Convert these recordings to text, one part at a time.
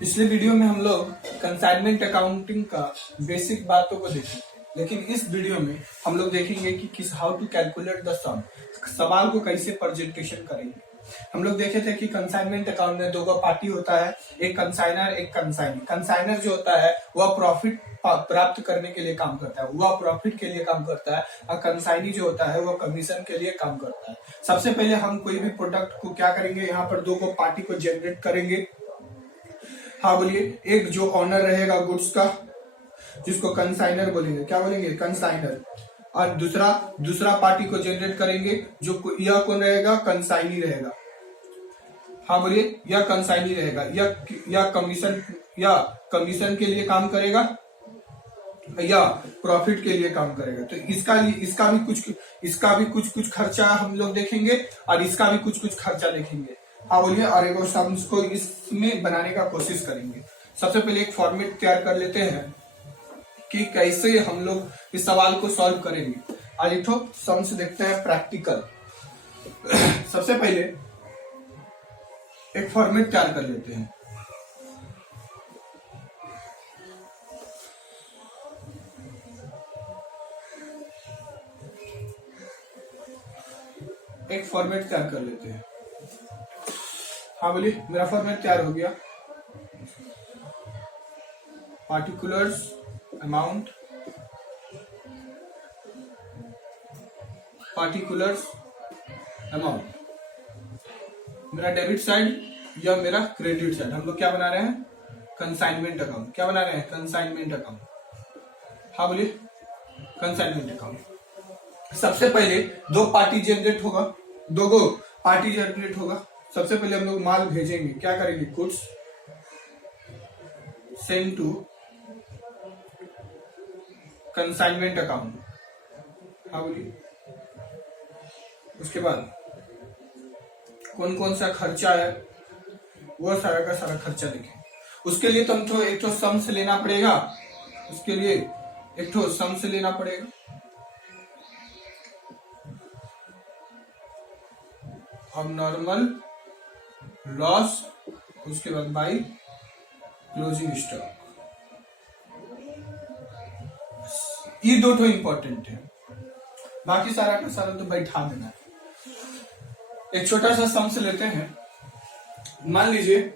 पिछले वीडियो में हम लोग कंसाइनमेंट अकाउंटिंग का बेसिक बातों को देखे, लेकिन इस वीडियो में हम लोग देखेंगे कि किस हाउ टू कैलकुलेट द सम, सवाल को कैसे प्रेजेंटेशन करेंगे। हम लोग देखे थे कि कंसाइनमेंट अकाउंट में दो पार्टी होता है, एक कंसाइनर एक कंसाइनी। कंसाइनर जो होता है वह प्रॉफिट प्राप्त करने के लिए काम करता है, वह प्रॉफिट के लिए काम करता है, और कंसाइनी जो होता है वह कमीशन के लिए काम करता है। सबसे पहले हम कोई भी प्रोडक्ट को क्या करेंगे, यहाँ पर दो पार्टी को जनरेट करेंगे। हाँ बोलिए। एक जो ऑनर रहेगा गुड्स का, जिसको कंसाइनर बोलेंगे, क्या बोलेंगे, कंसाइनर। और दूसरा पार्टी को जनरेट करेंगे, जो यह कौन रहेगा, कंसाइनी रहेगा। हाँ बोलिए, यह कंसाइनी रहेगा, यह कमीशन के लिए काम करेगा या प्रॉफिट के लिए काम करेगा। तो इसका भी कुछ खर्चा हम लोग देखेंगे और इसका भी कुछ खर्चा देखेंगे। हाँ बोलिए। और एक सम्स को इसमें बनाने का कोशिश करेंगे। सबसे पहले एक फॉर्मेट तैयार कर लेते हैं कि कैसे हम लोग इस सवाल को सॉल्व करेंगे। आज एक सम्स देखते हैं प्रैक्टिकल। सबसे पहले एक फॉर्मेट तैयार कर लेते हैं। हाँ बोलिए, मेरा फॉर्मेट तैयार हो गया। पार्टिकुलर्स अमाउंट, मेरा डेबिट साइड या मेरा क्रेडिट साइड। हम लोग क्या बना रहे हैं, कंसाइनमेंट अकाउंट। क्या बना रहे हैं, कंसाइनमेंट अकाउंट। हाँ बोलिए, कंसाइनमेंट अकाउंट। सबसे पहले दो पार्टी जनरेट होगा। सबसे पहले हम लोग माल भेजेंगे, क्या करेंगे, goods send to consignment account. हाँ बोलिए। उसके बाद कौन कौन सा खर्चा है वह सारा का सारा खर्चा लिखें। उसके लिए तुमको एक तो सम से लेना पड़ेगा, अब नॉर्मल लॉस, उसके बाद बाई क्लोजिंग स्टॉक। ये दो इंपॉर्टेंट है, बाकी सारा का सारा तो बैठा देना है। एक छोटा सा सम से लेते हैं। मान लीजिए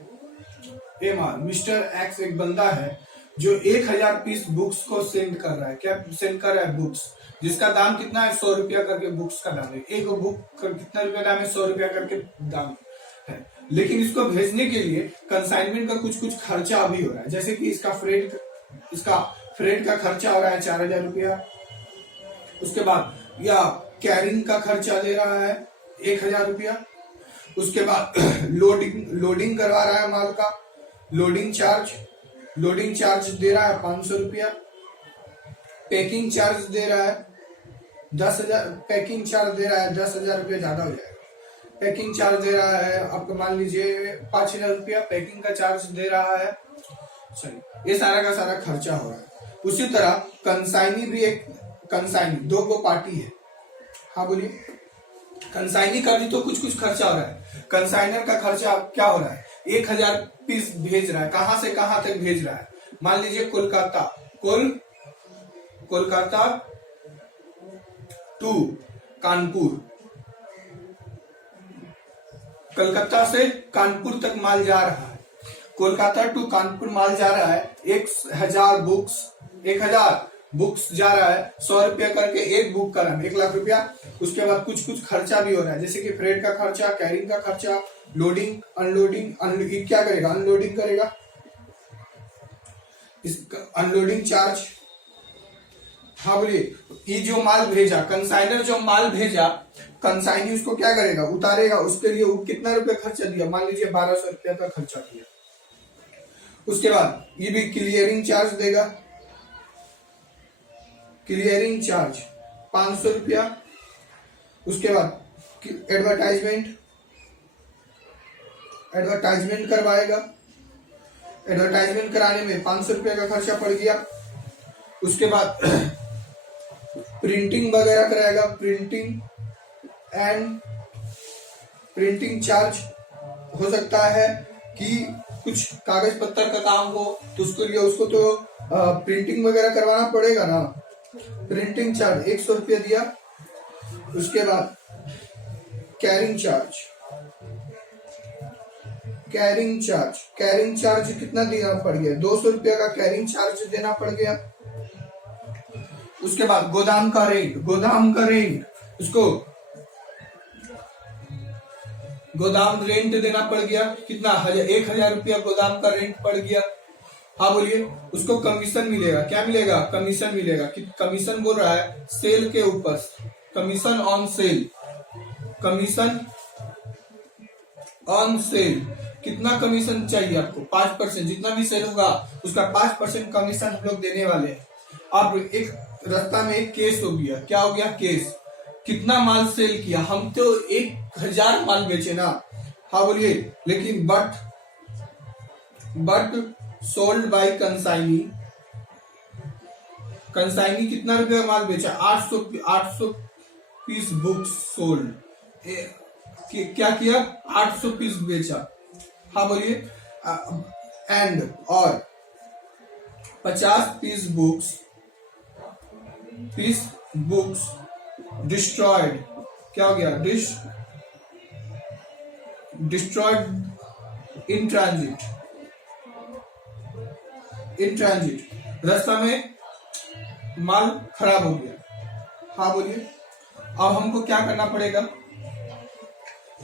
मिस्टर एक्स एक बंदा है जो 1000 पीस बुक्स को सेंड कर रहा है। क्या सेंड कर रहा है, बुक्स, जिसका दाम कितना है, 100 रुपया करके बुक्स का दाम है। एक बुक का कितना रुपया दाम है, 100 रुपया करके दाम है। लेकिन इसको भेजने के लिए कंसाइनमेंट का कुछ खर्चा भी हो रहा है। जैसे कि इसका फ्रेट का खर्चा हो रहा है 4000 रुपया। उसके बाद या कैरिंग का खर्चा दे रहा है 1000 रुपया। उसके बाद लोडिंग करवा रहा है माल का, लोडिंग चार्ज दे रहा है 500 रुपया। पैकिंग चार्ज दे रहा है 10,000। पैकिंग चार्ज दे रहा है 10,000 रुपया, ज्यादा हो जाएगा। पैकिंग चार्ज दे रहा है आपको, मान लीजिए 5000 रुपया पैकिंग का चार्ज दे रहा है। चलिए, ये सारा का सारा खर्चा हो रहा है। उसी तरह कंसाइनी भी दो पार्टी है। हाँ बोलिए। कंसाइनी का भी तो कुछ खर्चा हो रहा है। कंसाइनर का खर्चा क्या हो रहा है, 1000 पीस भेज रहा है। कहां से कहां तक भेज रहा है, मान लीजिए कोलकाता टू कानपुर, कलकत्ता से कानपुर तक माल जा रहा है। कोलकाता टू कानपुर माल जा रहा है, 1000 बुक्स जा रहा है, 100 रुपया करके एक बुक का दाम 1 लाख रुपया। उसके बाद कुछ खर्चा भी हो रहा है, जैसे कि फ्रेट का खर्चा, कैरिंग का खर्चा, लोडिंग अनलोडिंग क्या करेगा, अनलोडिंग करेगा, अनलोडिंग चार्ज। हाँ बोलिए। ये जो माल भेजा, कंसाइनर जो माल भेजा, कंसाइनी उसको क्या करेगा, उतारेगा। उसके लिए वो कितना रुपया खर्चा दिया, मान लीजिए 1200 रुपया का खर्चा दिया। उसके बाद ये भी क्लियरिंग चार्ज देगा, क्लियरिंग चार्ज 500 रुपया। उसके बाद एडवर्टाइजमेंट करवाएगा, एडवर्टाइजमेंट कराने में 500 रुपया का खर्चा पड़ गया। उसके बाद प्रिंटिंग वगैरह कराएगा, प्रिंटिंग चार्ज हो सकता है कि कुछ कागज पत्तर का काम हो तो उसके लिए उसको तो प्रिंटिंग वगैरह करवाना पड़ेगा ना। प्रिंटिंग चार्ज 100 रुपया दिया। उसके बाद कैरिंग चार्ज, कैरिंग चार्ज कितना देना पड़ गया? 200 रुपया का कैरिंग चार्ज देना पड़ गया। उसके बाद गोदाम का रेंट, उसको गोदाम रेंट देना पड़ गया। कितना? 1000 रुपया गोदाम का रेंट पड़ गया। हाँ बोलिए। उसको कमीशन मिलेगा। क्या मिलेगा? कमीशन मिलेगा। कमीशन बोल रहा है सेल के ऊपर, commission on sale, commission on sale. कितना कमीशन चाहिए आपको? 5%। जितना भी सेल होगा उसका 5% कमीशन हम लोग देने वाले हैं। अब एक रास्ता में एक केस हो गया। क्या हो गया? केस। कितना माल सेल किया? हम तो 1000 माल बेचे ना। हाँ बोलिए। लेकिन but sold by consignee, consignee कितना रुपया माल बेचा? 800 पीस बुक्स सोल्ड। क्या किया? 800 पीस बेचा। हाँ बोलिए। एंड और 50 पीस बुक्स डिस्ट्रॉयड। क्या हो गया? डिस्ट्रॉयड इन ट्रांजिट, रास्ता में माल खराब हो गया। हाँ बोलिए। अब हमको क्या करना पड़ेगा?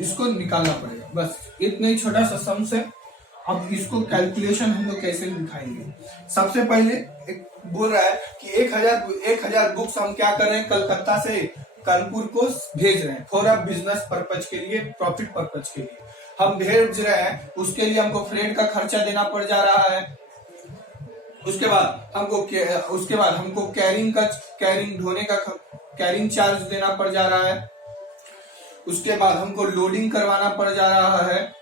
इसको निकालना पड़ेगा। बस इतना ही छोटा सा सम्स है। अब इसको कैलकुलेशन हम लोग कैसे दिखाएंगे? सबसे पहले एक बोल रहा है कि 1000 बुक्स हम क्या कर रहे हैं? कलकत्ता से कानपुर को भेज रहे हैं फॉर अ बिजनेस पर्पज के लिए, प्रॉफिट पर्पज के लिए हम भेज रहे हैं। उसके लिए हमको फ्रेट का खर्चा देना पड़ जा रहा है। उसके बाद हमको कैरिंग ढोने का कैरिंग चार्ज देना पड़ जा रहा है। उसके बाद हमको लोडिंग करवाना पड़ जा रहा है,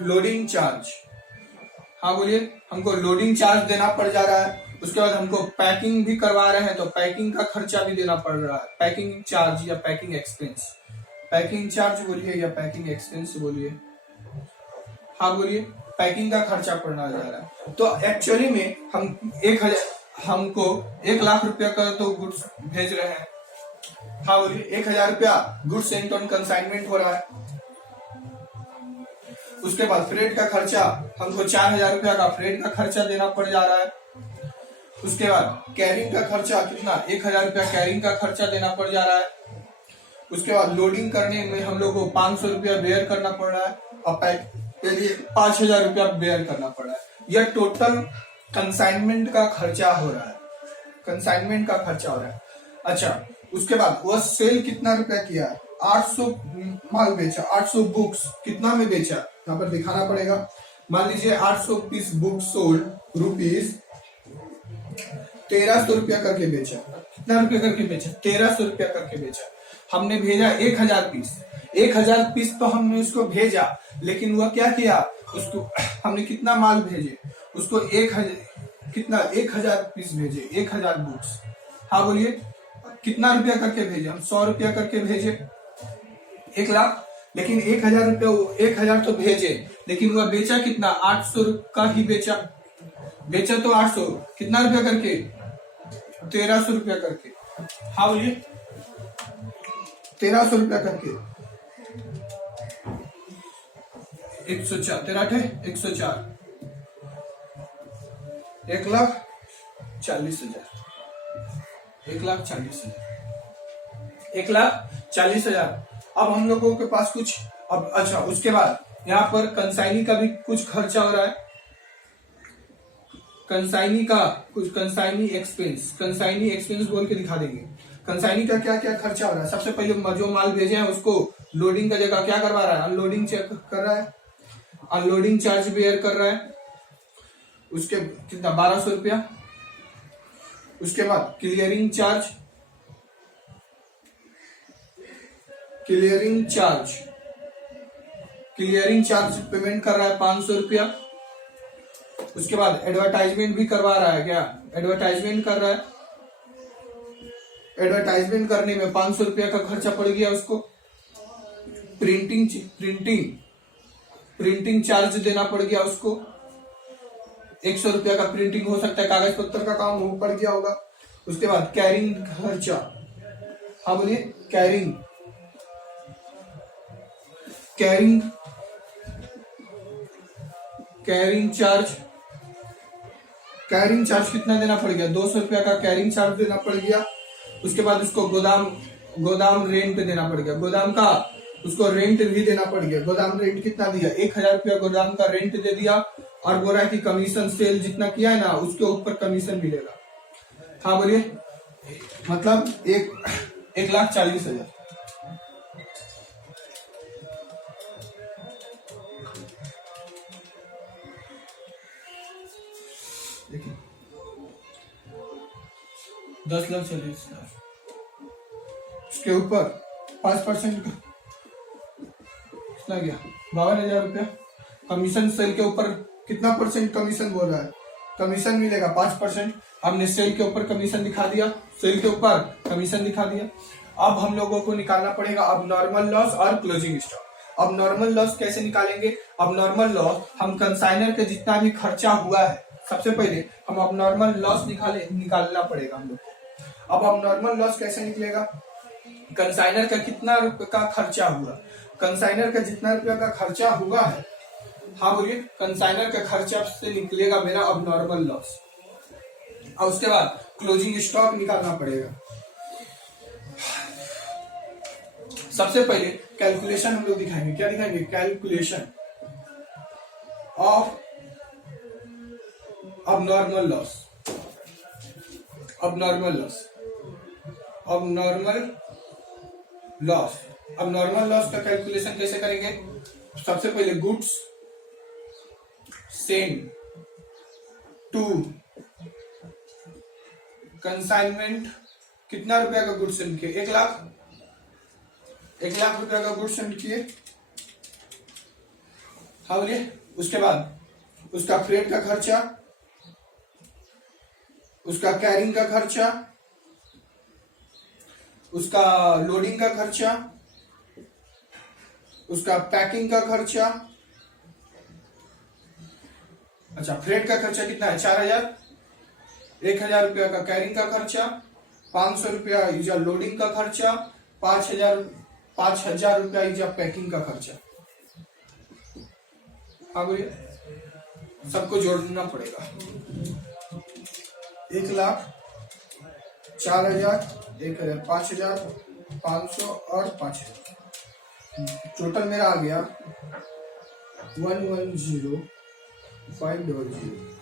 लोडिंग चार्ज। हाँ बोलिए। हमको लोडिंग चार्ज देना पड़ जा रहा है। उसके बाद हमको पैकिंग भी करवा रहे हैं तो पैकिंग का खर्चा भी देना पड़ रहा है। पैकिंग चार्ज या पैकिंग एक्सपेंस, पैकिंग चार्ज बोलिए या पैकिंग एक्सपेंस बोलिए। हाँ बोलिए। पैकिंग का खर्चा पड़ना जा रहा है। तो एक्चुअली में हमको 1 लाख रुपया का तो गुड्स भेज रहे हैं। हाँ बोलिए। 1000 रुपया गुड्स सेंट ऑन कंसाइनमेंट हो रहा है। उसके बाद फ्रेट का खर्चा हमको 4000 रुपया का फ्रेट का खर्चा देना पड़ जा रहा है। उसके बाद कैरिंग का खर्चा कितना? 1000 रुपया कैरिंग का खर्चा देना पड़ जा रहा है। उसके बाद लोडिंग करने में हम लोग को 500 रुपया बेयर करना पड़ रहा है और पैक के लिए 5000 रुपया बेयर करना पड़ रहा है। यह टोटल कंसाइनमेंट का खर्चा हो रहा है, कंसाइनमेंट का खर्चा हो रहा है। अच्छा, उसके बाद वह सेल कितना रुपया किया? 800 माल बेचा, 800 बुक्स कितना में बेचा? यहाँ पर दिखाना पड़ेगा। मान लीजिए 800 पीस बुक सोल्ड रुपीज 1300 रुपया करके बेचा। कितना रुपया करके बेचा? 1300 रुपया करके बेचा। हमने भेजा 1000 पीस, 1000 पीस तो हमने उसको भेजा, लेकिन वह क्या किया? उसको हमने कितना माल भेजे? उसको 1000 पीस भेजे, 1000 बुक्स। हाँ बोलिए। कितना रुपया करके भेजे? हम 100 रुपया करके भेजे, 1 लाख। लेकिन 1000 तो भेजे, लेकिन वह बेचा कितना? 800 का ही बेचा तो 800 कितना रुपया करके? 1300 रुपया करके। हाँ बोलिए। 1300 रुपया करके 104 13 104 1,40,000 1,40,000। अब हम लोगों के पास कुछ अब अच्छा, उसके बाद यहाँ पर कंसाइनी का भी कुछ खर्चा हो रहा है। कंसाइनी एक्सपेंस बोल के दिखा देंगे। कंसाइनी का क्या क्या खर्चा हो रहा है? सबसे पहले जो माल भेजे हैं उसको लोडिंग का जगह क्या करवा रहा है? अनलोडिंग चेक कर रहा है, अनलोडिंग चार्ज बेयर कर रहा है। उसके कितना? 1200 रुपया। उसके बाद क्लियरिंग चार्ज पेमेंट कर रहा है 500 रुपया। उसके बाद एडवर्टाइजमेंट भी करवा रहा है। क्या एडवर्टाइजमेंट कर रहा है? एडवर्टाइजमेंट करने में 500 रुपया का खर्चा पड़ गया उसको। प्रिंटिंग प्रिंटिंग चार्ज देना पड़ गया उसको, 100 रुपया का प्रिंटिंग हो सकता है, कागज पत्तर का काम हो पड़ गया होगा। उसके बाद कैरिंग खर्चा, हाँ बोलिए, carrying carrying carrying charge, carrying charge कितना देना पड़ गया, 200 रुपया का कैरिंग चार्ज देना पड़ गया। उसके बाद उसको गोदाम रेंट पे देना पड़ गया, गोदाम का उसको रेंट भी देना पड़ गया। गोदाम रेंट कितना दिया, 1000 रुपया गोदाम का रेंट दे दिया, और बोला कि कमीशन सेल जितना किया है ना उसके ऊपर कमीशन मिलेगा। हाँ बोलिए, मतलब 1,40,000। देखिए 10,40,000 उसके ऊपर 5% कितना गया, 52,000 रुपया। कमीशन सेल के ऊपर कितना परसेंट कमीशन बोल रहा है, कमीशन मिलेगा 5%। हमने सेल के ऊपर कमीशन दिखा दिया, सेल के ऊपर कमीशन दिखा दिया। अब हम लोगों को निकालना पड़ेगा अब नॉर्मल लॉस और क्लोजिंग स्टॉक। अब नॉर्मल लॉस कैसे निकालेंगे, अब नॉर्मल लॉस हम कंसाइनर का जितना भी खर्चा हुआ है, सबसे पहले हम अब नॉर्मल लॉस निकालना पड़ेगा हम लोग को। अब नॉर्मल लॉस कैसे निकलेगा, कंसाइनर का कितना रुपए का खर्चा हुआ, कंसाइनर का जितना रुपया का खर्चा हुआ है, हाँ बोलिए, कंसाइनर का खर्चा से निकलेगा मेरा अब नॉर्मल लॉस। और उसके बाद क्लोजिंग स्टॉक निकालना पड़ेगा। सबसे पहले कैलकुलेशन हम लोग दिखाएंगे, क्या दिखाएंगे, कैलकुलेशन ऑफ अब नॉर्मल लॉस, अब नॉर्मल लॉस, अब नॉर्मल लॉस। अब नॉर्मल लॉस का कैलकुलेशन कैसे करेंगे, सबसे पहले गुड्स सेंड टू कंसाइनमेंट, कितना रुपया का गुड्स सेंड किए, 1 लाख, 1 लाख रुपया का गुड्स सेंड किए, हाँ बोलिए। उसके बाद उसका फ्रेट का खर्चा, उसका कैरिंग का खर्चा, उसका लोडिंग का खर्चा, उसका पैकिंग का खर्चा। अच्छा, फ्रेट का खर्चा कितना है, 4,000, 1,000 रुपया का कैरिंग का खर्चा, 500 रुपया इजा लोडिंग का खर्चा, 5,000 रुपया इजा पैकिंग का खर्चा। हाँ बोलिए, सबको जोड़ना पड़ेगा। 1,00,000, 4,000, 1,000, 5,000, 500 और 5,000, टोटल मेरा आ गया 1,10,500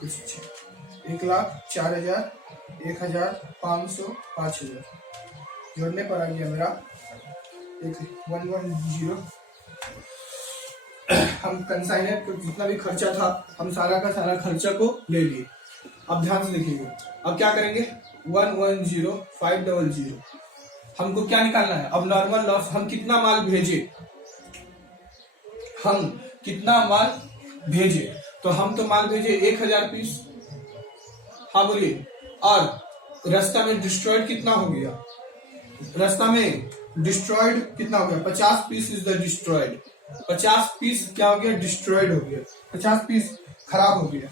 कुछ 1,00,000, 4,000, 1,000, 500, 5,000 जोड़ने पर आ गया मेरा 1,10। हम कंसाइनर को जितना भी खर्चा था हम सारा का सारा खर्चा को ले लिए। अब ध्यान से देखिएगा, अब क्या करेंगे, 1,10,500 हमको क्या निकालना है, अब नॉर्मल लॉस। हम कितना माल भेजे, हम कितना माल भेजे, तो हम तो माल भेजे 1,000 पीस, हाँ बोलिए। और रास्ता में डिस्ट्रॉयड कितना हो गया, रास्ता में डिस्ट्रॉयड कितना हो गया, 50 piece is the destroyed, 50 piece क्या हो गया, डिस्ट्रॉयड हो गया, 50 पीस खराब हो गया।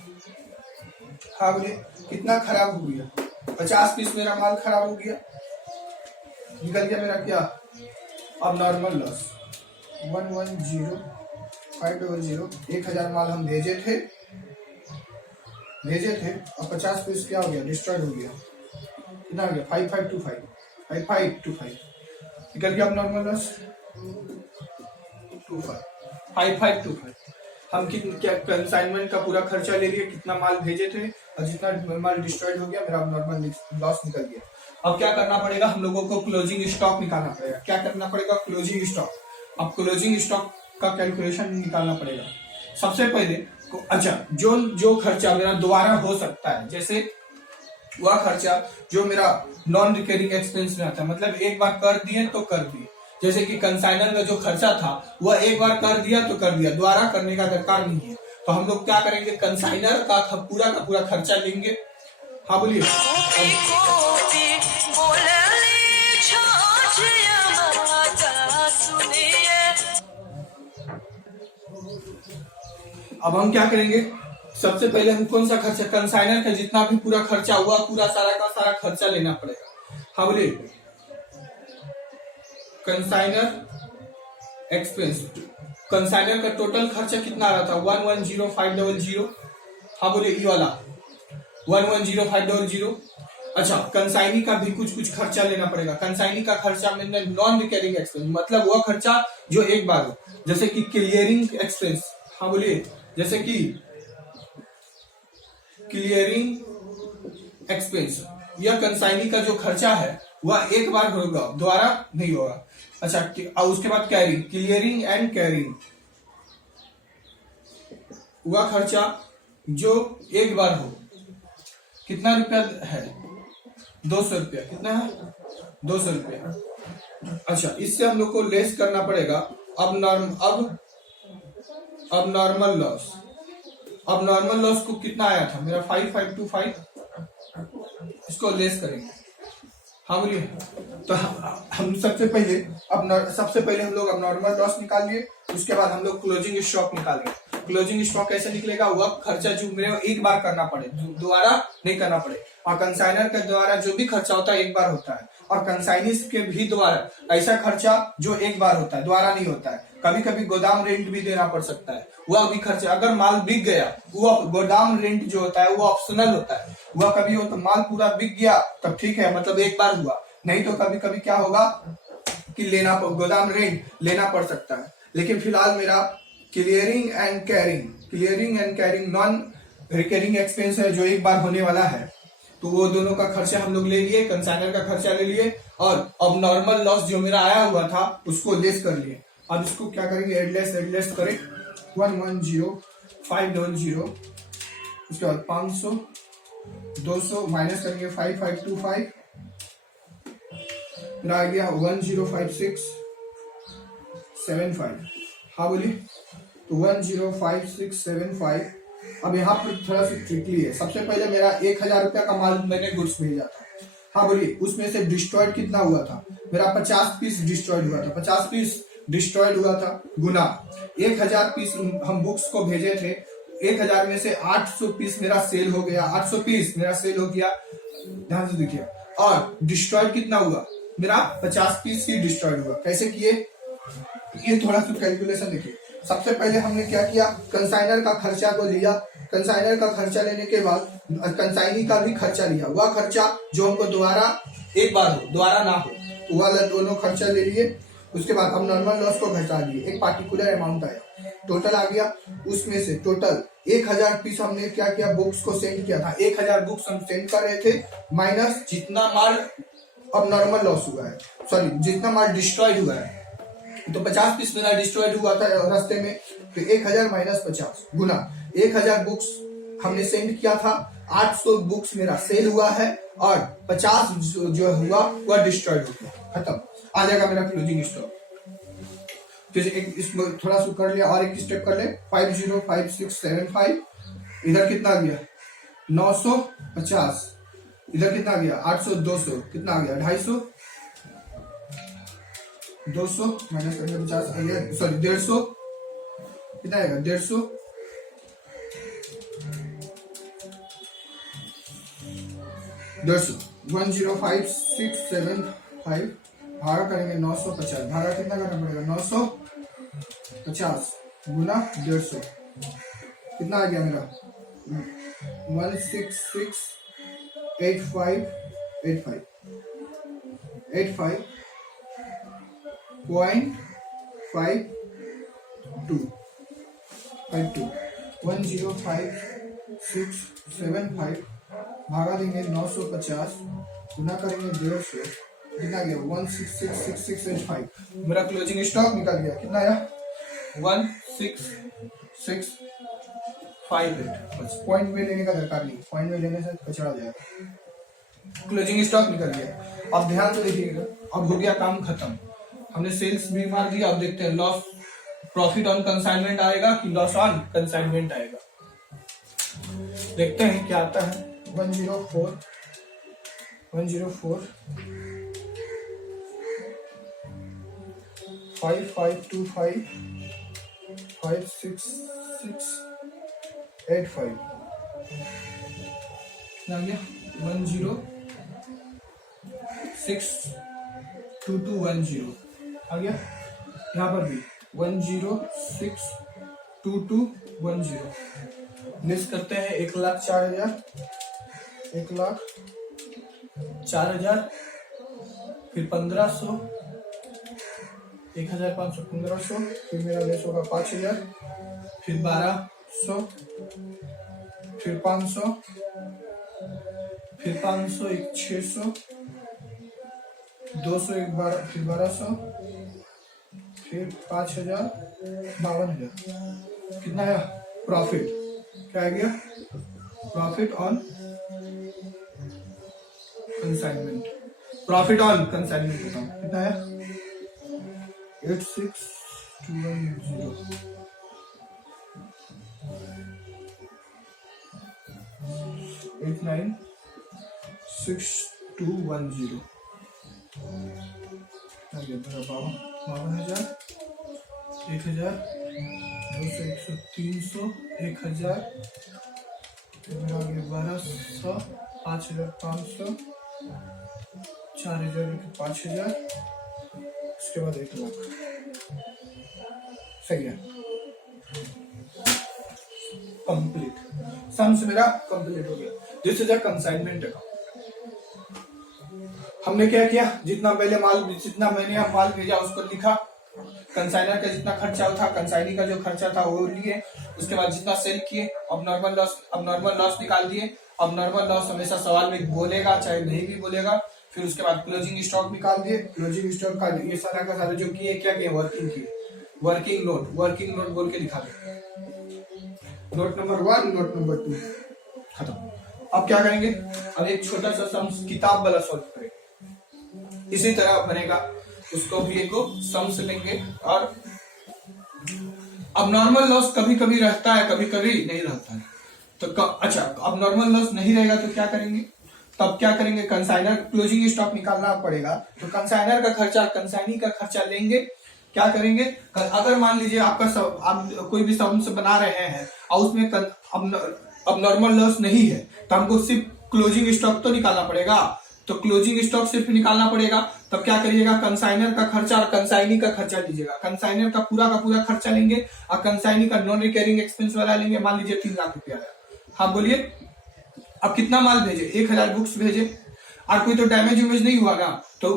हाँ बोलिए, कितना खराब हो गया, 50 पीस मेरा माल खराब हो गया, निकल गया मेरा क्या, अब नॉर्मल लॉस 1,10,500, 1,000 माल हम भेजे थे और 50 पीस क्या हो गया, डिस्ट्रॉयड हो गया, कितना हो गया, 5,525 निकल गया अब नॉर्मल लॉस 5,525। हम क्या कंसाइनमेंट का पूरा खर्चा ले लिए, कितना माल भेजे थे और जितना माल डिस्ट्रॉयड हो गया, मेरा नॉर्मल लॉस निकल गया। अब क्या करना पड़ेगा, हम लोगों को क्लोजिंग स्टॉक निकालना पड़ेगा। क्या करना पड़ेगा, क्लोजिंग स्टॉक। अब क्लोजिंग स्टॉक का कैलकुलेशन निकालना पड़ेगा। सबसे पहले अच्छा, जो खर्चा मेरा दोबारा हो सकता है, जैसे वह खर्चा जो मेरा नॉन रिकरिंग एक्सपेंस में आता है, मतलब एक बार कर दिए तो कर दिए, जैसे कि कंसाइनर का जो खर्चा था वह एक बार कर दिया तो कर दिया, दोबारा करने का दरकार नहीं है। तो हम लोग क्या करेंगे, कंसाइनर का पूरा खर्चा लेंगे। हाँ बोलिए, अब हम क्या करेंगे, सबसे पहले हम कौन सा खर्चा, कंसाइनर का जितना भी पूरा खर्चा हुआ पूरा सारा का सारा खर्चा लेना पड़ेगा। हाँ बोलिए, कंसाइनर एक्सपेंस, कंसाइनर का टोटल खर्चा कितना आ रहा था 110500। हाँ बोलिए, ई वाला 110500। अच्छा, कंसाइनी का भी कुछ खर्चा लेना पड़ेगा। कंसाइनी का खर्चा में नॉन रिकरिंग एक्सपेंस, मतलब वो खर्चा जो एक बार हो, जैसे कि क्लियरिंग एक्सपेंस। हाँ बोलिए, जैसे कि क्लियरिंग एक्सपेंस, यह कंसाइनी का जो खर्चा है वह एक बार होगा, दोबारा नहीं होगा। अच्छा, और उसके बाद कैरिंग, क्लियरिंग एंड कैरिंग, वह खर्चा जो एक बार हो। कितना रुपया है, 200 रुपया। कितना है, 200 रुपया। अच्छा, इससे हम लोग को लेस करना पड़ेगा अब नॉर्मल लॉस। अब नॉर्मल लॉस को कितना आया था मेरा 5525, इसको लेस करेंगे। हाँ बोलिए, तो हम सबसे पहले हम लोग अब नॉर्मल लॉस निकाल लिए, उसके बाद हम लोग क्लोजिंग स्टॉक निकालेंगे। क्लोजिंग स्टॉक कैसे निकलेगा, वह खर्चा जो मेरे एक बार करना पड़े, दोबारा नहीं करना पड़े। और कंसाइनर के द्वारा जो भी खर्चा होता है एक बार होता है, और कंसाइनिस्ट के भी द्वारा ऐसा खर्चा जो एक बार होता है, दोबारा नहीं होता है। कभी कभी गोदाम रेंट भी देना पड़ सकता है, वह भी खर्चा, अगर माल बिक गया, वो गोदाम रेंट जो होता है वो ऑप्शनल होता है। वह कभी हो तो माल पूरा बिक गया तब ठीक है, मतलब एक बार हुआ, नहीं तो कभी कभी क्या होगा कि गोदाम रेंट लेना पड़ सकता है। लेकिन फिलहाल मेरा clearing and carrying non recurring expense है, जो एक बार होने वाला है। तो वो दोनों का खर्चा हम लोग ले लिए, कंसाइनर का खर्चा ले लिए, और अब नॉर्मल लॉस जो मेरा आया हुआ था उसको लेस कर लिए। अब इसको क्या करेंगे, एडलेस करें 110500, उसके बाद 500 200 माइनस करेंगे 5525, मेरा आ गया 105675। हाँ बोलिए, तो 105675। अब यहाँ पर थोड़ा सा ट्रिकली है। सबसे पहले मेरा 1000 रुपया का माल मैंने गुड्स भेजा था। हाँ बोलिए, उसमें से डिस्ट्रॉयड कितना हुआ था मेरा, 50 पीस डिस्ट्रॉयड हुआ था। 50 पीस डिस्ट्रॉयड हुआ था गुना 1000 पीस हम बुक्स को भेजे थे। 1000 में से 800 पीस मेरा सेल हो गया, 800 पीस मेरा सेल हो गया, ध्यान से देखिए। और डिस्ट्रॉयड कितना हुआ मेरा, 50 पीस ही डिस्ट्रॉयड हुआ। कैसे किए, ये थोड़ा सा कैलकुलेशन देखिए। सबसे पहले हमने क्या किया, कंसाइनर का खर्चा को लिया। कंसाइनर का खर्चा लेने के बाद कंसाइनी का भी खर्चा लिया, वह खर्चा जो हमको दोबारा एक बार हो, दोबारा ना हो, तो वह दोनों खर्चा ले लिए। उसके बाद अब नॉर्मल लॉस को घटा दिए, एक पार्टिकुलर अमाउंट आया, टोटल आ गया। उसमें से टोटल 1000 पीस हमने क्या किया, बुक्स को सेंड किया था। 1000 बुक्स हम सेंड कर रहे थे, माइनस जितना माल अब नॉर्मल लॉस हुआ है, सॉरी जितना माल डिस्ट्रॉयड हुआ है। तो 50 पीस मेरा डिस्ट्रॉयड हुआ था रास्ते में, तो 1000 माइनस 50 गुना 1000 बुक्स हमने सेंड किया था, 800 बुक्स मेरा सेल हुआ है, और 50 जो हुआ वह डिस्ट्रॉयड हो गया, खत्म। आ जाएगा मेरा क्लोजिंग स्टॉक। जैसे एक इसमें थोड़ा सा कर लिया, और एक स्टेप कर ले, 505675। इधर कितना गया 950, इधर कितना गया 800 200, कितना आ गया 250, 200 माइनस करके 50 आ गया, सॉरी 150, कितना आएगा 150, 105675 भागा करेंगे 950, भागा कितना करना पड़ेगा 950 गुना 150, कितना आ गया मेरा 1668585 0.52 105,675 भागा देंगे 950 गुना करेंगे 150, कितना गया 1666685। मेरा क्लोजिंग स्टॉक निकल गया, कितना आया 16658। बस पॉइंट में लेने का दरकार नहीं, पॉइंट में लेने से कचरा जाएगा। क्लोजिंग स्टॉक निकल गया। अब ध्यान से देखिएगा, अब हो गया काम खत्म। हमने सेल्स भी मार दिया। अब देखते हैं लॉस, प्रॉफिट ऑन कंसाइनमेंट आएगा कि लॉस ऑन कंसाइनमेंट आएगा, देखते हैं क्या आता है। 104 5525 566 85 आ गया 10622210 आ गया। यहाँ पर भी 10622210 मिस करते हैं 1,04,000 1,04,000 फिर 1,500 1,500 1,500 फिर मेरा लेस होगा 5,000 फिर 1,200 फिर 500 फिर 500 एक 600 200 एक 12 फिर 1,200 फिर 5,000 52,000 कितना है प्रॉफिट क्या आ गया प्रॉफिट ऑन कंसाइनमेंट कितना है 86,210 89,6,210 52,000 1,000 200 100 300 1,000 1,200 5,500 4,000 5,000 उसके बाद 1,00,000 सही है कंप्लीट सम्स मेरा कंप्लीट हो गया। This is a consignment account. हमने क्या किया जितना मैंने माल भेजा उसको लिखा कंसाइनर का जितना खर्चा था कंसाइनी का जो खर्चा था वो लिए उसके बाद जितना सेल किए अब नॉर्मल लॉस निकाल दिए। अब नॉर्मल लॉस हमेशा सवाल में बोलेगा चाहे नहीं भी बोलेगा। फिर उसके बाद क्लोजिंग स्टॉक निकाल दिए। क्लोजिंग स्टॉक का ये सारा का सारा जो किए क्या किए वर्किंग नोट बोल के लिखा दिया। नोट नंबर 1 नोट नंबर 2 खत्म। अब क्या करेंगे अब एक छोटा सा सम्स किताब वाला सॉल्व करेंगे इसी तरह बनेगा उसको भी एक सम्स लेंगे। और अब नॉर्मल लॉस कभी कभी रहता है कभी कभी नहीं रहता है तो अच्छा अब नॉर्मल लॉस नहीं रहेगा तो क्या करेंगे तब क्या करेंगे कंसाइनर क्लोजिंग स्टॉक निकालना पड़ेगा तो कंसाइनर का खर्चा कंसाइनी का खर्चा लेंगे। क्या करेंगे अगर मान लीजिए आप कोई भी सम्स बना रहे हैं और उसमें अब नॉर्मल लॉस नहीं है तो हमको सिर्फ क्लोजिंग स्टॉक तो निकालना पड़ेगा। तो क्लोजिंग स्टॉक सिर्फ निकालना पड़ेगा तब क्या करिएगा कंसाइनर का खर्चा और कंसाइनी का खर्चा लीजिएगा। कंसाइनर का पूरा खर्चा लेंगे और कंसाइनी का नॉन रिकरिंग एक्सपेंस वाला लेंगे। मान लीजिए 3 लाख रुपया है। हाँ बोलिए अब कितना माल भेजे 1,000 बुक्स भेजे और कोई तो डैमेज नहीं हुआ ना तो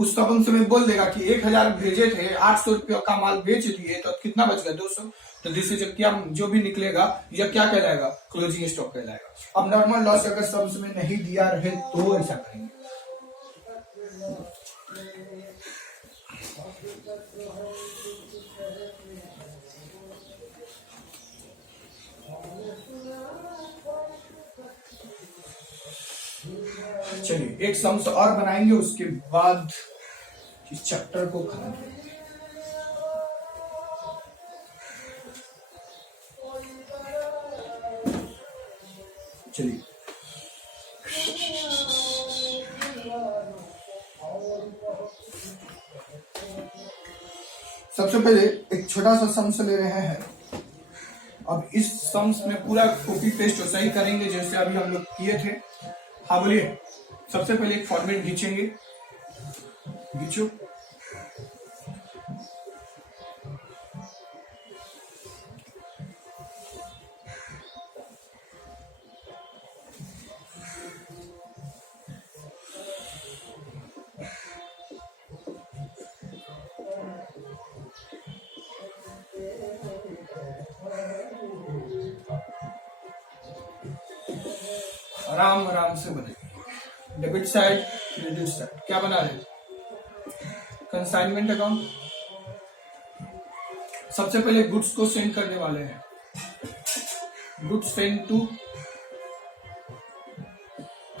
उस सम्स में बोल देगा कि 1,000 भेजे थे 800 रुपया का माल बेच दिए तो कितना बच गया 200। तो दिस इज क्या जो भी निकलेगा यह क्या कहलाएगा क्लोजिंग स्टॉक कहलाएगा। अब नॉर्मल लॉस अगर सम्स में नहीं दिया रहे तो ऐसा करेंगे। चलिए एक सम्स और बनाएंगे उसके बाद इस चैप्टर को खत्म करेंगे। चलिए सबसे पहले एक छोटा सा सम्स ले रहे हैं। अब इस सम्स में पूरा कॉपी पेस्ट वैसा ही करेंगे जैसे अभी हम लोग किए थे। हाँ बोलिए सबसे पहले एक फॉर्मेट खींचेंगे खींचो आराम से बनेगी। डेबिट साइड क्रेडिट साइड क्या बना रहे कंसाइनमेंट अकाउंट। सबसे पहले गुड्स को सेंड करने वाले हैं। Goods send to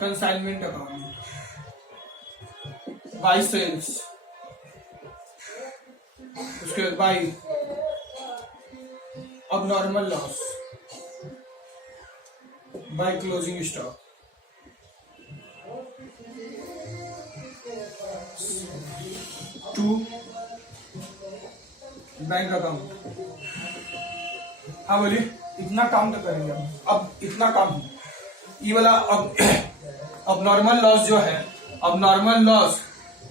consignment account by sales उसके बाद बाय अब normal loss by closing stock to bank account. हाँ बोलिए इतना काम तो करेंगे अब इतना काम। ये वाला अब नॉर्मल लॉस जो है, अब नॉर्मल लॉस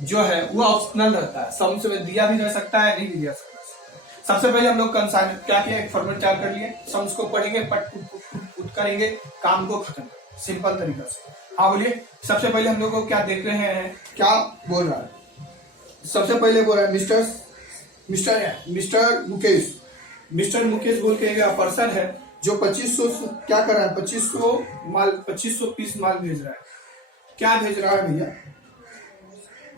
जो है वो ऑप्शनल रहता है, सम से दिया भी जा सकता है, नहीं भी दिया सकता। सबसे पहले हम लोग क्या किया, एक फॉर्मूला तैयार कर लिए, सम्स को पढ़ेंगे, पट पुट करेंगे, काम को खत्म, सिंपल तरीका से। हाँ बोलिए। सबसे पहले हम लोग को क्या देख रहे हैं, क्या बोल रहा है, सबसे पहले बोल रहा है मिस्टर मुकेश बोल के एक पर्सन है जो 2500 क्या कर रहा है, 2500 पीस माल भेज रहा है। क्या भेज रहा है भैया,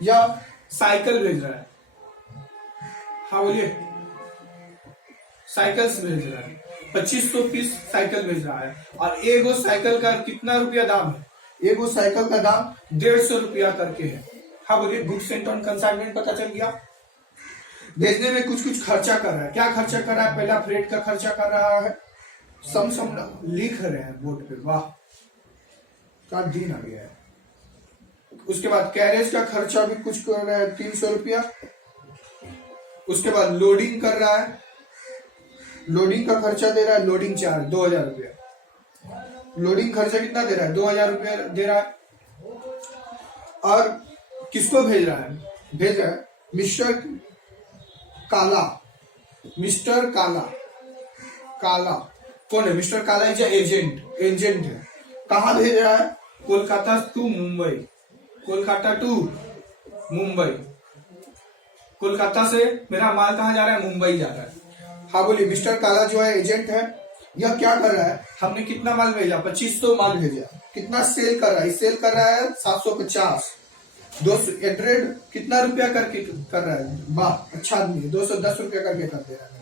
या साइकिल भेज रहा है। हाँ बोलिए, साइकिल्स भेज रहा है, 2500 पीस साइकिल भेज रहा है। और एगो साइकिल का कितना रुपया दाम है, एगो साइकिल का दाम 150 रुपया करके है। हाँ बोलिए, गुड्स एंड ऑन कंसाइनमेंट पता चल गया। भेजने में कुछ खर्चा कर रहा है, क्या खर्चा कर रहा है, पहला फ्रेट का खर्चा कर रहा है, सम लिख रहे हैं बोर्ड पे, वाह क्या दिन आ गया है। उसके बाद कैरेज का खर्चा भी कुछ कर रहा है, 300 रुपया। उसके बाद लोडिंग कर रहा है, लोडिंग का खर्चा दे रहा है, लोडिंग चार्ज 2000 रुपया। लोडिंग खर्चा कितना दे रहा है, 2000 रुपया दे रहा है। और किसको भेज रहा है, भेज रहा है मिस्टर काला कौन है, मिस्टर काला इज एजेंट है। कहाँ भेज रहा है, कोलकाता टू मुंबई, कोलकाता टू मुंबई। कोलकाता से मेरा माल कहाँ जा रहा है, मुंबई जा रहा है। हाँ बोलिए, मिस्टर काला जो है एजेंट है, यह क्या कर रहा है, हमने कितना माल भेजा, 2500 माल भेजा। कितना सेल कर रहा है, सेल कर रहा है 750। 200 कितना रुपया करके कर रहा है, वाह अच्छा आदमी, 210 रुपया करके कर दे रहा है।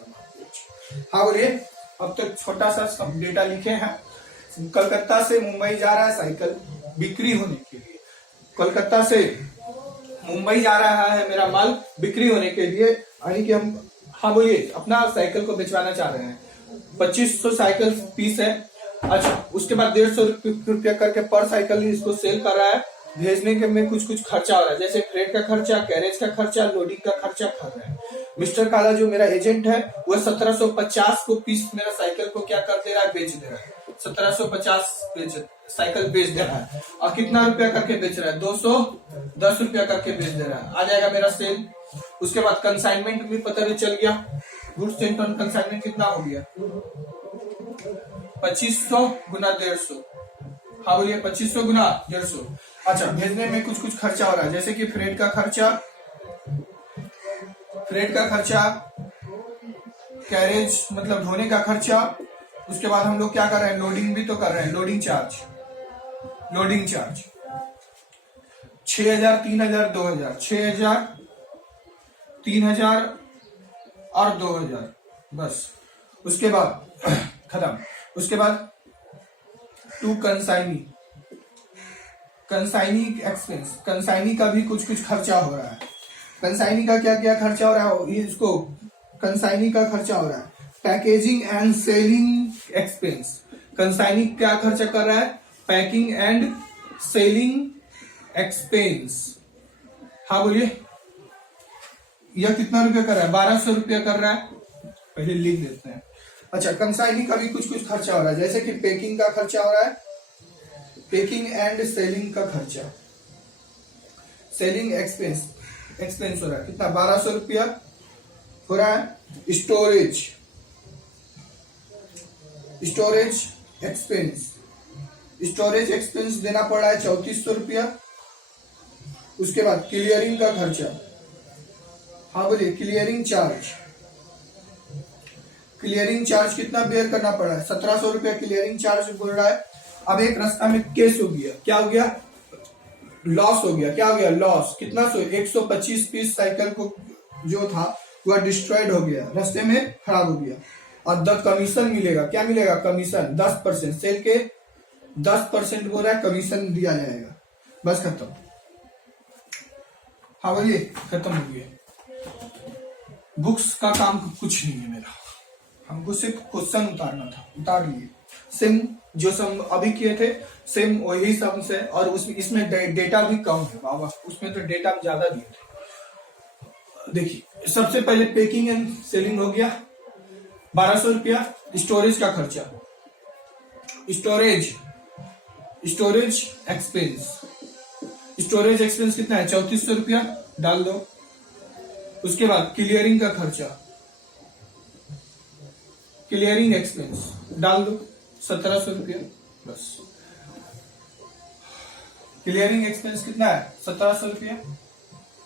हाँ बोलिए। अब तक छोटा सा सब डेटा लिखे हैं। कलकत्ता से मुंबई जा रहा है साइकिल बिक्री होने के लिए, कलकत्ता से मुंबई जा रहा है मेरा माल बिक्री होने के लिए, यानी कि हम, हाँ बोलिए, अपना साइकिल को बेचवाना चाह रहे हैं। 2500 साइकिल पीस है। अच्छा, उसके बाद 150 रुपया करके पर साइकिल इसको सेल कर रहा है। भेजने के में कुछ खर्चा हो रहा है, जैसे फ्रेट का खर्चा, कैरेज का खर्चा, लोडिंग का खर्चा कर रहा है। मिस्टर काला जो मेरा एजेंट है वह 1750 को पीस मेरा साइकिल को क्या कर दे रहा है, बेच दे रहा है। 1750 साइकिल बेच दे रहा है। और कितना रुपया करके बेच रहा है, 210 रुपया करके बेच दे रहा है। आ जाएगा मेरा सेल। उसके बाद कंसाइनमेंट भी पता भी चल गया, गुड्स एंड ऑन कंसाइनमेंट कितना हो गया, 2500 गुना 150। हाँ बोलिए, 2500 गुना 150। अच्छा, भेजने में कुछ खर्चा हो रहा है, जैसे कि फ्रेट का खर्चा, कैरेज मतलब धोने का खर्चा। उसके बाद हम लोग क्या कर रहे हैं, लोडिंग भी तो कर रहे हैं, लोडिंग चार्ज 6000, 3000, 2000, 6000, 3000 और 2000, बस। उसके बाद खत्म। उसके बाद टू कंसाइनी एक्सपेंस, कंसाइनी का भी कुछ खर्चा हो रहा है। कंसाइनी का क्या खर्चा हो रहा है, इसको कंसाइनी का खर्चा हो रहा है। Packaging and selling expense, consignee क्या खर्चा कर रहा है, पैकिंग एंड सेलिंग एक्सपेंस। हाँ बोलिए, यह कितना रुपया कर रहा है, 1200 रुपया कर रहा है, पहले लिख देते हैं। अच्छा, कंसाइनी का भी कुछ खर्चा हो रहा है, जैसे कि पैकिंग का खर्चा हो रहा है, पैकिंग एंड सेलिंग का खर्चा, सेलिंग एक्सपेंस हो रहा है, कितना 1200 रुपया हो रहा है। स्टोरेज एक्सपेंस देना पड़ रहा है 3400 रुपया। उसके बाद क्लियरिंग का खर्चा, हाँ बोलिए, क्लियरिंग चार्ज कितना बेयर करना पड़ रहा है, 1700 रुपया क्लियरिंग चार्ज बोल रहा है। अब एक रास्ता में केस हो गया, क्या हो गया, लॉस हो गया। क्या हो गया, लॉस कितना, 125 पीस साइकिल को जो था वह डिस्ट्रॉयड हो गया, रास्ते में खराब हो गया। और द कमीशन मिलेगा, क्या मिलेगा, कमीशन 10%, सेल के 10% बोल रहा है कमीशन दिया जाएगा। बस खत्म। हाँ बोलिए, खत्म हो गया। बुक्स का काम कुछ नहीं है मेरा, हमको सिर्फ क्वेश्चन उतारना था, उतार लिए। सेम जो सम अभी किए थे, सेम वही सम से, और इसमें डेटा भी कम है बाबा, उसमें तो डेटा ज्यादा दिए थे। देखिए, सबसे पहले पैकिंग एंड सेलिंग हो गया 1200 रुपया। स्टोरेज का खर्चा storage storage expense, storage expense कितना है? 3400 रुपया डाल दो। उसके बाद क्लियरिंग का खर्चा, क्लियरिंग एक्सपेंस डाल दो 1700 रुपया बस। क्लियरिंग एक्सपेंस कितना है? 1700 रुपया।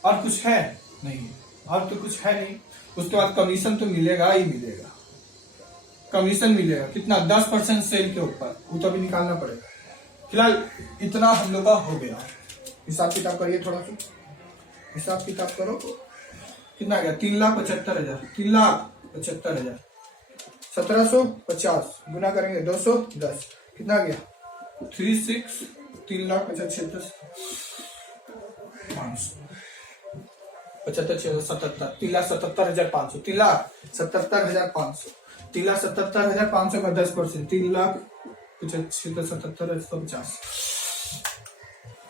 और कुछ है? नहीं, और तो कुछ है नहीं। उसके बाद कमीशन तो मिलेगा ही मिलेगा, कमीशन मिलेगा कितना? 10% सेल के ऊपर, वो तो अभी निकालना पड़ेगा। फिलहाल इतना हम लोग का हो गया। हिसाब किताब करिए, थोड़ा सा हिसाब किताब करो। कितना गया? 3,75,000, 3,75,000। 1750 गुना करेंगे 210, कितना गया? 36, 3,75,500, 75,77, 3,77,500, 3,77,500, 3,77,500 का 10%, 3,77,150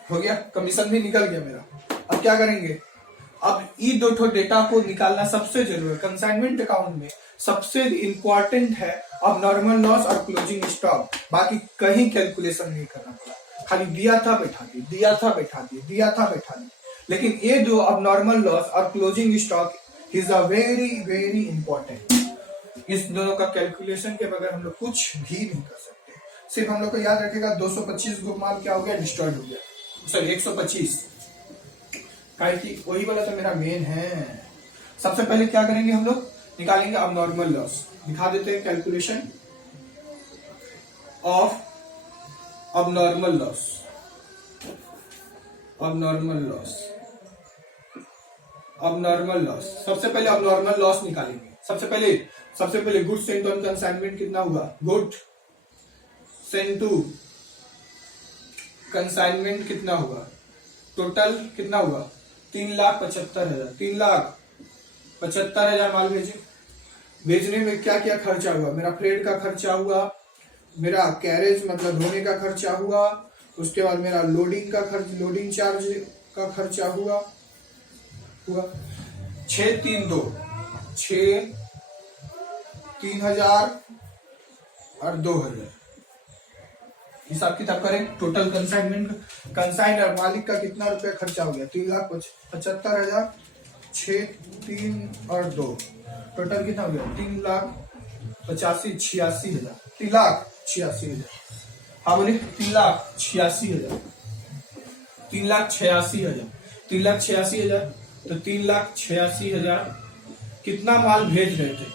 हो गया। कमीशन भी निकल गया मेरा। अब क्या करेंगे? अब ये दो ठो डेटा को निकालना सबसे जरूरी है। कंसाइनमेंट अकाउंट में सबसे इंपॉर्टेंट है अब नॉर्मल लॉस और क्लोजिंग स्टॉक। बाकी कहीं कैलकुलेशन नहीं करना पड़ा, खाली दिया था बैठा दिए, दिया था बैठा दिए, दिया था बैठा दिए। लेकिन ये दो अब नॉर्मल लॉस और closing stock is a very very important. इस दोनों का कैलकुलेशन के बगैर हम लोग कुछ भी नहीं कर सकते। सिर्फ हम लोग को याद रखेगा 225 गो माल क्या हो गया? डिस्ट्रॉयड हो गया। सॉरी 125, कि वही वाला तो मेरा मेन है। सबसे पहले क्या करेंगे हम लोग? निकालेंगे अब नॉर्मल लॉस। दिखा देते हैं कैलकुलेशन ऑफ अब नॉर्मल लॉस। अब नॉर्मल लॉस, अब नॉर्मल लॉस। सबसे पहले अब नॉर्मल लॉस निकालेंगे। सबसे पहले गुड सेंट ऑन कंसाइनमेंट कितना हुआ? गुड सेंट टू कंसाइनमेंट कितना हुआ? टोटल कितना हुआ? 3,75,000, 3,75,000 माल भेजे। भेजने में क्या क्या खर्चा हुआ? मेरा फ्रेट का खर्चा हुआ, मेरा कैरेज मतलब धोने का खर्चा हुआ, उसके बाद मेरा लोडिंग का खर्च, लोडिंग चार्ज का खर्चा हुआ 632, 6, 3,000 और 2,000। हिसाब किताब करें। टोटल कंसाइन और मालिक का कितना रुपया खर्चा हो गया? 3,75,000, 6, 3 और 2, टोटल कितना हो गया? 3,85,000, 3,86,000। हाँ बोलिए 3,86,000, 3,86,000, 3,86,000। तो 3,86,000 कितना माल भेज रहे थे?